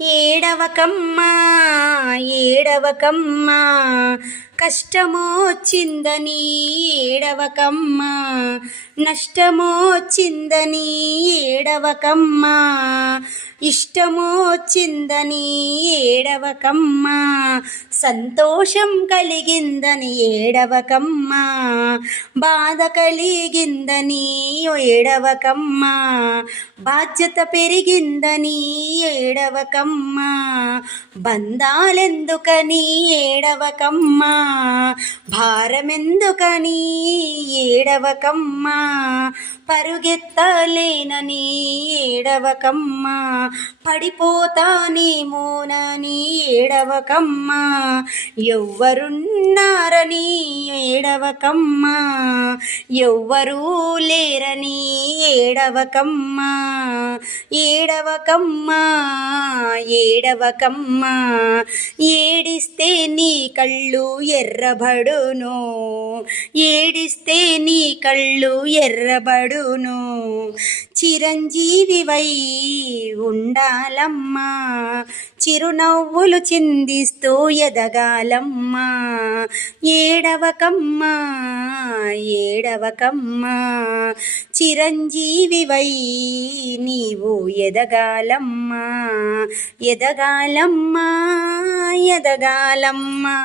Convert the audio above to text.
ఏడవకమ్మా ఏడవకమ్మా కష్టమోచిందని ఏడవకమ్మా నష్టమోచిందని ఏడవకమ్మా ఇష్టమోచిందని ఏడవకమ్మా సంతోషం కలిగిందని ఏడవకమ్మా బాధ కలిగిందని ఏడవకమ్మా బాధ్యత పెరిగిందని ఏడవకమ్మా బంధాలెందుకని ఏడవకమ్మా భారమెందుకని ఏడవకమ్మా పరుగెత్తలేనని ఏడవకమ్మా పడిపోతానేమోనని ఏడవకమ్మా ఎవ్వరున్నారని ఏడవకమ్మా ఎవ్వరూ లేరని ఏడవకమ్మా ఏడవకమ్మా ఏడవకమ్మా ఏడిస్తే నీ కళ్ళు ఎర్రబడును ఏడిస్తే నీ కళ్ళు ఎర్రబడును చిరంజీవివై ఉండాలమ్మా చిరునవ్వులు చిందిస్తూ ఎదగాలమ్మా ఏడవకమ్మా ఏడవకమ్మా చిరంజీవివై నీవు ఎదగాలమ్మా ఎదగాలమ్మా ఎదగాలమ్మా.